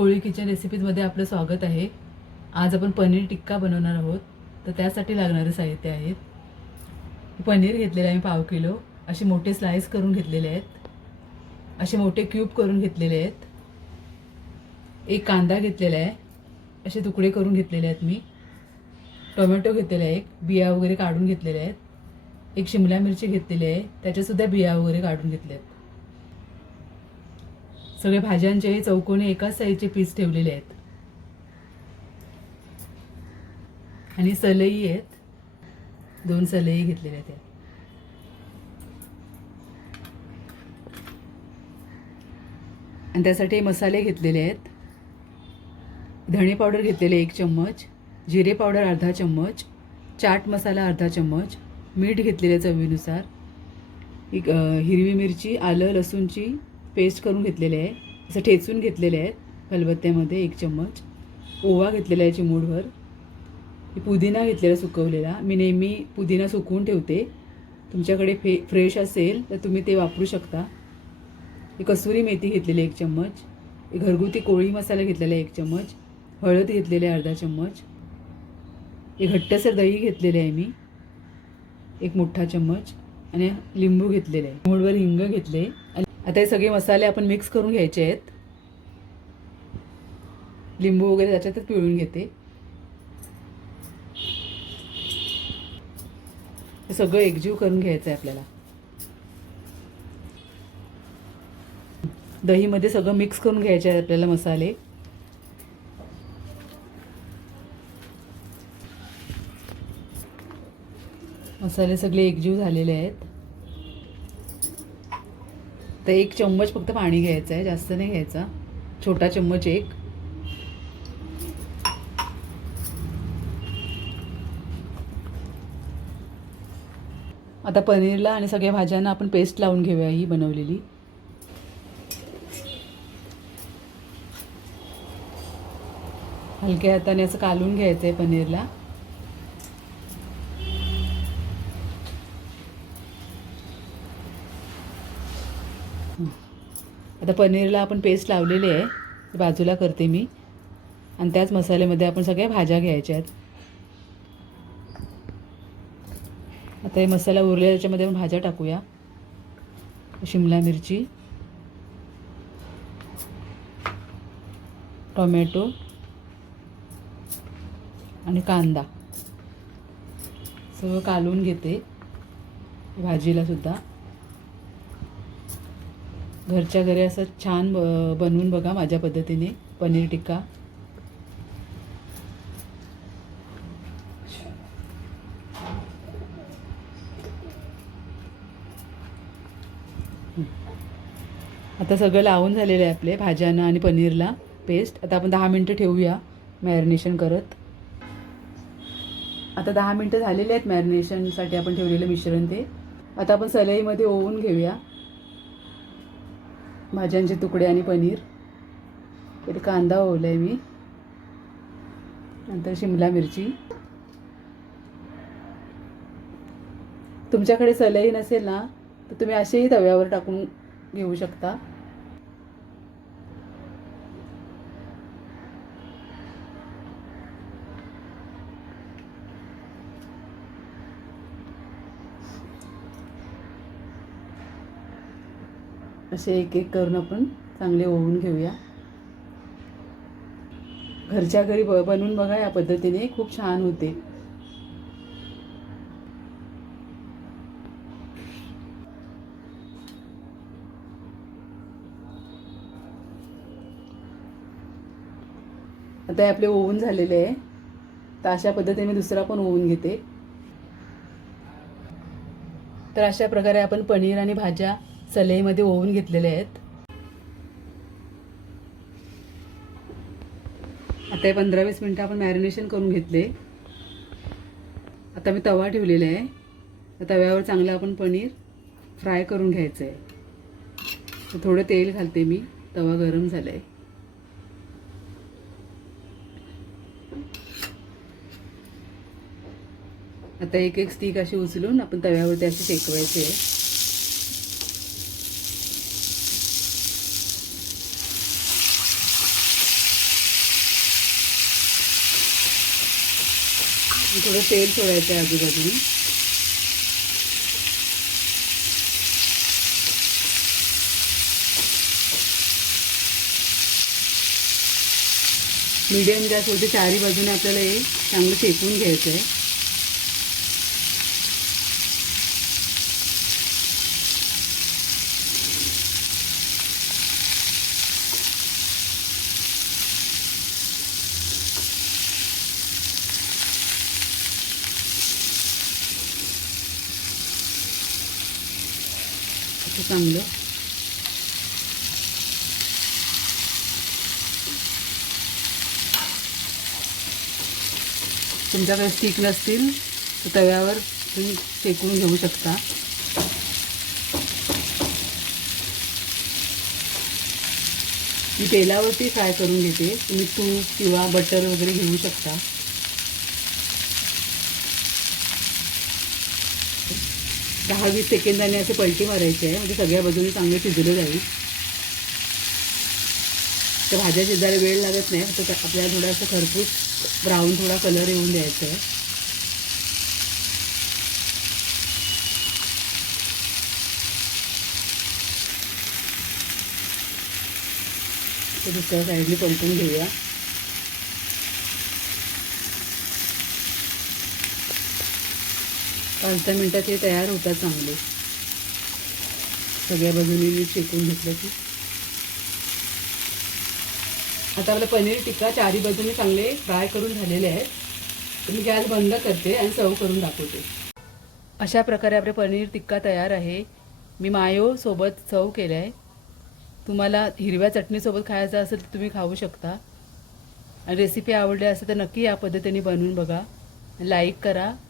कोळी kitchen रेसिपीजमध्ये आपलं स्वागत आहे. आज आपण पनीर टिक्का बनवणार आहोत. तर त्यासाठी लागणारे साहित्य आहेत पनीर घेतलेलं आहे मी पाव किलो. असे मोठे स्लाइस करून घेतलेले आहेत. असे मोठे क्यूब करून घेतलेले आहेत. एक कांदा घेतलेला आहे. असे तुकडे करून घेतलेले आहेत मी. टोमॅटो घेतलेला आहे एक. बिया वगैरे काढून घेतलेल्या आहेत. एक शिमला मिरची घेतलेली आहे. त्याच्यासुद्धा बिया वगैरे काढून घेतल्या आहेत सगळे भाज्यांचे चौकोनी एकाच साईजचे पीस ठेवलेले आहेत. आणि सलई आहेत. दोन सलई घेतलेल्या आहेत. आणि त्यासाठी मसाले घेतलेले आहेत. धणे पावडर घेतलेले एक चम्मच जिरे पावडर अर्धा चम्मच चाट मसाला अर्धा चम्मच मीठ घेतलेले चवीनुसार एक हिरवी मिरची आलं लसूणची पेस्ट करून घेतलेले आहे असं ठेचून घेतलेले आहेत खलबत्त्यामध्ये एक चम्मच. ओवा घेतलेला आहे चिमूडभर पुदिना घेतलेला सुकवलेला. मी नेहमी पुदिना सुकवून ठेवते. तुमच्याकडे फे फ्रेश असेल तर तुम्ही ते वापरू शकता. कसुरी मेथी घेतलेली एक चम्मच. एक घरगुती कोळी मसाला घेतलेला एक चम्मच. हळद घेतलेले अर्धा चम्मच. एक घट्टसर दही घेतलेले आहे मी. एक मोठा चम्मच. आणि लिंबू घेतलेले आहे. मोडवर हिंग घेतले. आणि आता हे सगळे मसाले आपण मिक्स करून घ्यायचे आहेत. लिंबू वगैरे त्याच्यातच पिळून घेते. हे सगळं एकजीव करून घ्यायचं आहे आपल्याला. दहीमध्ये सगळं मिक्स करून घ्यायचे आहे आपल्याला मसाले. मसाले सगळे एकजीव झालेले आहेत. तर एक चम्मच फक्त पाणी घ्यायचं आहे जास्त नाही घ्यायचा. छोटा चम्मच एक. आता पनीरला आणि सगळ्या भाज्यांना आपण पेस्ट लावून घेऊया ही बनवलेली. हलक्या हाताने असं कालून घ्यायचं आहे पनीरला. आता पनीरला आपण पेस्ट लावलेली आहे. बाजूला करते मी. आणि त्याच मसाल्यामध्ये आपण सगळ्या भाज्या घ्यायच्या आहेत. आता हे मसाला उरलेला त्याच्यामध्ये आपण भाज्या टाकूया. शिमला मिरची टोमॅटो आणि कांदा. सगळं कालवून घेते. भाजीला सुद्धा. घरच्या घरी असं छान ब- बनवून बघा माझ्या पद्धतीने पनीर टिक्का. आता सगळं लावून झालेलं आहे आपले भाज्यांना आणि पनीरला पेस्ट आता आपण दहा मिनटं ठेवूया मॅरिनेशन करत. आता दहा मिनटं झालेले आहेत मॅरिनेशनसाठी आपण ठेवलेलं मिश्रण ते. आता आपण सलईमध्ये ओवून घेऊया. भाज्यांचे तुकडे आणि पनीर. इथे कांदा ओवला आहे मी. नंतर शिमला मिरची. तुमच्याकडे सलई नसेल ना तर तुम्ही असेही तव्यावर टाकून घेऊ शकता. असे एक एक करून आपण चांगले ओवून घेऊया. घरच्या घरी ब बनवून बघा या पद्धतीने खूप छान होते. आता हे आपले ओवून झालेले आहे. तर अशा पद्धतीने मी दुसरा पण ओवून घेते. तर अशा प्रकारे आपण पनीर आणि भाज्या सलईमध्ये ओवून घेतलेले आहेत. आता हे पंधरा वीस मिनटं आपण मॅरिनेशन करून घेतले. आता मी तवा ठेवलेला आहे. तव्यावर चांगलं आपण पनीर फ्राय करून घ्यायचं आहे. थोडं तेल घालते मी. तवा गरम झाला आहे आता एक एक स्टिक अशी उचलून आपण तव्यावरती असे शेकवायचे आहे. थोडं तेल सोडायचं आहे आजूबाजूने मीडियम गॅसवरती चारी बाजूने आपल्याला हे चांगलं शेकून घ्यायचं आहे असं चांगलं. तुमच्याकडे स्टिक नसतील तर तव्यावर तुम्ही शेकून घेऊ शकता. मी तेलावरती फ्राय करून घेते. तुम्ही तूप किंवा बटर वगैरे घेऊ शकता. दहा वीस सेकंदाने असे पलटी मारायचे आहे. म्हणजे सगळ्या बाजूने चांगले शिजलं जाईल. तर भाज्या शिजायला वेळ लागत नाही. तर आपल्याला थोडासा खरपूस ब्राऊन थोडा कलर येऊन द्यायचा आहे. तर दुसऱ्या साईडने पलटून घेऊया. पाच दहा मिनटात हे तयार होतात चांगले. सगळ्या बाजूने मी शेकून घेतलं की. आता आपलं पनीर टिक्का चारी बाजूने चांगले फ्राय करून झालेले आहेत. तर मी गॅस बंद करते आणि सर्व करून दाखवते. अशा प्रकारे आपले पनीर टिक्का तयार आहे. मी मायोसोबत सर्व केलं आहे तुम्हाला हिरव्या चटणीसोबत खायचं असेल तर तुम्ही खाऊ शकता. आणि रेसिपी आवडली असेल तर नक्की या पद्धतीने बनवून बघा. लाईक करा.